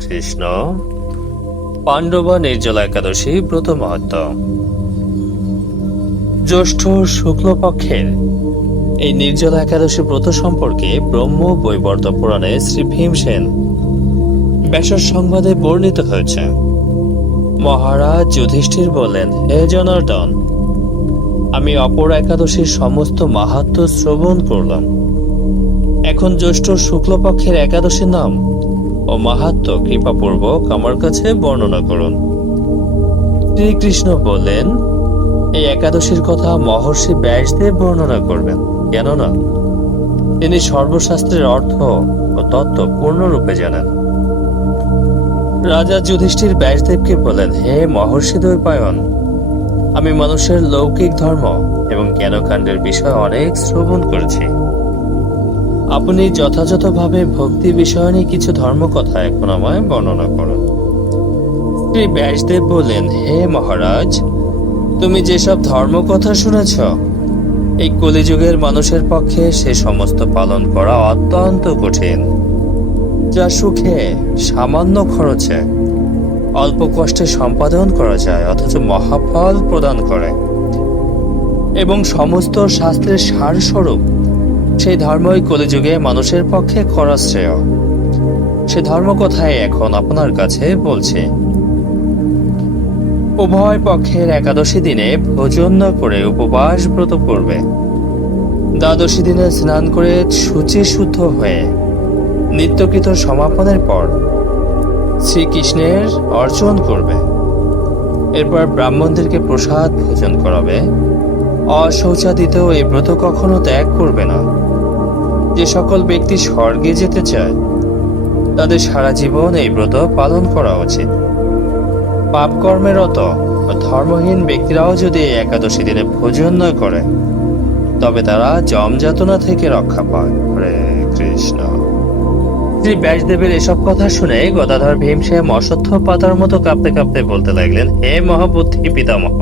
কৃষ্ণ। পাণ্ডবা নির্জলা একাদশী ব্রত মাহাত্ম্য। জ্যৈষ্ঠ শুক্লপক্ষের এই নির্জলা একাদশী ব্রত সম্পর্কে ব্রহ্ম বৈবর্ত পুরাণে শ্রী ভীমসেন ব্যাসের সংবাদে বর্ণিত হয়েছে। মহারাজ যুধিষ্ঠির বললেন, হে জনার্দন, আমি অপর একাদশীর সমস্ত মাহাত্ম্য শ্রবণ করলাম। এখন জ্যৈষ্ঠ শুক্লপক্ষের একাদশীর নাম ও মাহাত্ম্য কৃপাপূর্বক আমার কাছে বর্ণনা করুন। শ্রীকৃষ্ণ বললেন, এই একাদশীর কথা মহর্ষি ব্যাসদেব বর্ণনা করবেন, কেননা তিনি সর্বশাস্ত্রের অর্থ ও তত্ত্ব পূর্ণরূপে জানেন। রাজা যুধিষ্ঠির ব্যাসদেবকে বলেন, হে মহর্ষি দ্বৈপায়ন, আমি মানুষের লৌকিক ধর্ম এবং জ্ঞানকাণ্ডের বিষয় অনেক শ্রবণ করেছি। আপনি যথাযথভাবে ভক্তি বিষয় নিয়ে কিছু ধর্মকথা এখন আমায় বর্ণনা করুন। শ্রী ব্যাসদেব বললেন, হে মহারাজ, তুমি যেসব ধর্মকথা শুনেছ, এই কলিযুগের মানুষের পক্ষে সে সমস্ত পালন করা অত্যন্ত কঠিন, যা সুখে সামান্য খরচে অল্প কষ্টে সম্পাদন করা যায় অথচ মহাফল প্রদান করে, এবং সমস্ত শাস্ত্রের সারস্বরূপ সেই ধর্মই কলিযুগে মানুষের পক্ষে করা শ্রেয়। সে ধর্মকথাই এখন আপনার কাছে বলছি। উভয় পক্ষের একাদশী দিনে ভোজন না করে উপবাস ব্রত করবে। দ্বাদশী দিনে স্নান করে শুচি শুদ্ধ হয়ে নিত্যকৃত সমাপনের পর শ্রীকৃষ্ণের অর্চন করবে। এরপর ব্রাহ্মণদেরকে প্রসাদ ভোজন করাবে। অশৌচাদিত এই ব্রত কখনো ত্যাগ করবে না। যে সকল ব্যক্তি স্বর্গে যেতে চায় তাদের সারা জীবন এই ব্রত পালন করা উচিত। পাপ কর্মেরত ধর্মহীন ব্যক্তিরাও যদি এই একাদশী দিনে ভোজন না করে তবে তারা যমযাতনা থেকে রক্ষা পায়। হরে কৃষ্ণ। শ্রী ব্যাসদেবের এসব কথা শুনে গদাধর ভীমসেন অশ্বত্থ পাতার মতো কাঁপতে কাঁপতে বলতে লাগলেন, হে মহাবুদ্ধি পিতামহ,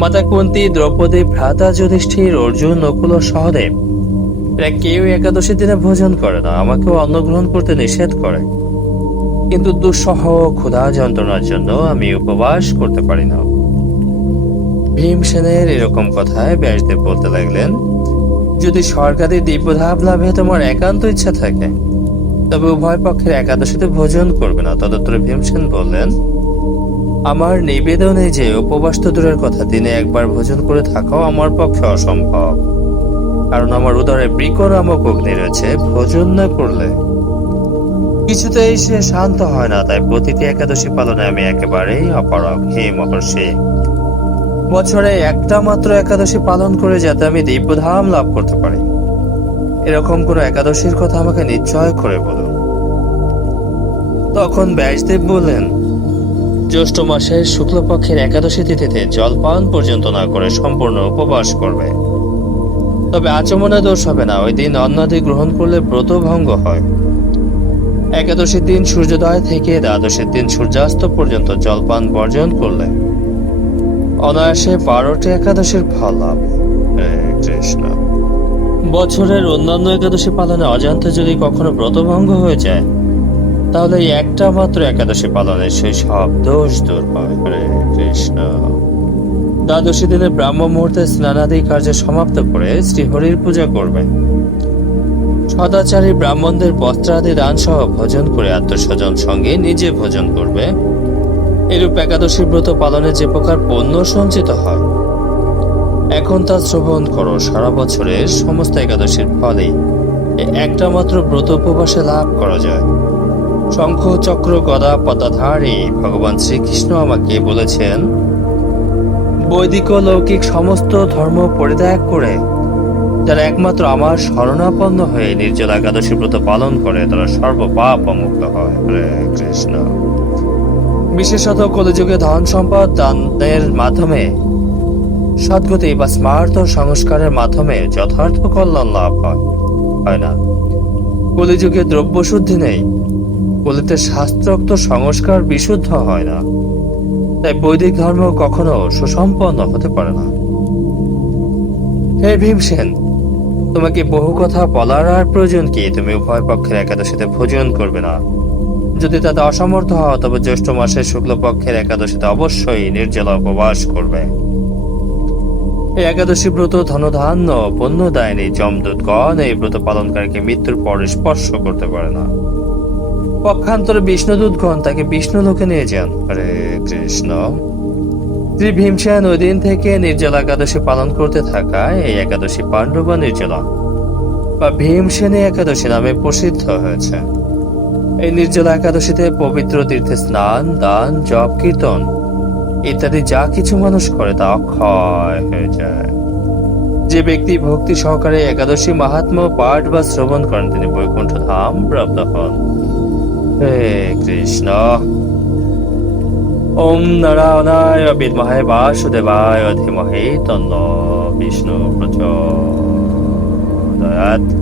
মাতা কুন্তী, দ্রৌপদী, ভ্রাতা যুধিষ্ঠির, অর্জুন, নকুল ও সহদেব এরা কেউ একাদশী দিনে ভোজন করে না, আমাকেও অন্ন গ্রহণ করতে নিষেধ করে। কিন্তু দুঃসহ ক্ষুধা যন্ত্রণার জন্য আমি উপবাস করতে পারি না। ভীমসেনের এরকম কথায় ব্যাসদেব বলতে লাগলেন, যদি স্বর্গাদি দিব্যধাম লাভে তোমার একান্ত ইচ্ছা থাকে তবে উভয় পক্ষের একাদশীতে ভোজন করবে না। তদুত্তরে ভীমসেন বললেন, আমার নিবেদনে যে উপবাস তো দূরের কথা, দিনে একবার ভোজন করে থাকাও আমার পক্ষে অসম্ভব, কারণ আমার উদরে বৃক নামক অগ্নি রয়েছে। ভোজন না করলে কিছুতেই সে শান্ত হয় না, তাই প্রতিটি একাদশী পালনে আমি একেবারেই অপারগ। হে মহর্ষি, বছরে একটা মাত্র একাদশী পালন করে যাতে আমি দিব্যধাম লাভ করতে পারি, এরকম কোন একাদশীর কথা আমাকে নিশ্চয় করে বলুন। তখন ব্যাসদেব বললেন, জ্যৈষ্ঠ মাসের শুক্লপক্ষের একাদশী তিথিতে জলপান পর্যন্ত না করে সম্পূর্ণ উপবাস করবে। তবে আচমনে দোষ হবে না, ওই দিন অন্নাদি গ্রহণ করলে ব্রত ভঙ্গ হয়। একাদশীর দিন সূর্যোদয় থেকে দ্বাদশীর দিন সূর্যাস্ত পর্যন্ত জলপান বর্জন করলে অনায়াসে 12টি একাদশীর ফল লাভ। কৃষ্ণ। বছরের অন্যান্য একাদশী পালনে অজান্তে যদি কখনো ব্রতভঙ্গ হয়ে যায় তাহলে এই একটা মাত্র একাদশী পালনে সেই সব দোষ দূর হয়। হরে কৃষ্ণ। দ্বাদশী দিনে ব্রাহ্ম মুহূর্তে স্নানাদি কার্য সমাপ্ত করে শ্রীহরির পূজা করবে। সদাচারী ব্রাহ্মণদের বস্ত্রাদি দান সহ ভোজন করে আত্মস্বজন সঙ্গে নিজে ভোজন করবে। এরূপ একাদশী ব্রত পালনে যে প্রকার পুণ্য সঞ্চিত হয় এখন তা শ্রবণ করো। সারা বছরের সমস্ত একাদশীর ফলেই একটা মাত্র ব্রত উপবাসে লাভ করা যায়। শঙ্খ চক্র গদা পদাধারী ভগবান শ্রীকৃষ্ণ আমাকে বলেছেন, বৈদিক ও লৌকিক সমস্ত ধর্ম পরিত্যাগ করে যারা একমাত্র আমার শরণাপন্ন হয়ে নির্জলা একাদশী ব্রত পালন করে তারা সর্বপাপ মুক্ত হয়। হরে কৃষ্ণ। বিশেষত কলিযুগে ধন সম্পদ দানের মাধ্যমে সদ্গতি বা স্মার্ত সংস্কারের মাধ্যমে যথার্থ কল্যাণ লাভ হয় না। কলিযুগে দ্রব্য শুদ্ধি নেই, কলিতে শাস্ত্রোক্ত সংস্কার বিশুদ্ধ হয় না, তাই বৈদিক ধর্ম কখনো সুসম্পন্ন হতে পারে না। হে ভীমসেন, তোমাকে বহু কথা বলার আর প্রয়োজন কি? তুমি উভয় পক্ষের একাদশীতে ভোজন করবে না, যদি তাতে অসমর্থ হও তবে জ্যৈষ্ঠ মাসের শুক্লপক্ষের একাদশীতে অবশ্যই নির্জলা উপবাস করবে। এই একাদশী ব্রত ধনধান্য পুণ্যদায়িনী যমদূতগণ এই ব্রত পালনকারীকে মৃত্যুর পর স্পর্শ করতে পারে না। পক্ষান্তরে বিষ্ণুদূতগণ তাকে বিষ্ণু লোকে নিয়ে যান। হরে কৃষ্ণ। শ্রী ভীমসেন ওই দিন থেকে নির্জলা একাদশী পালন করতে থাকায় এই একাদশী পাণ্ডবা নির্জলা বা ভীমসেনী একাদশী নামে প্রসিদ্ধ হয়েছে। এই নির্জলা একাদশীতে পবিত্র তীর্থে স্নান, দান, জপ, কীর্তন ইত্যাদি যা কিছু মানুষ করে তা অক্ষয় হয়ে যায়। যে ব্যক্তি ভক্তি সহকারে একাদশী মাহাত্ম্য পাঠ বা শ্রবণ করেন তিনি বৈকুণ্ঠ ধাম প্রাপ্ত হন। হে কৃষ্ণ। ওম নারায়ণায় বিদ্মহে বাসুদেবায় ধীমহি তন্নো বিষ্ণু প্রচোদয়াৎ।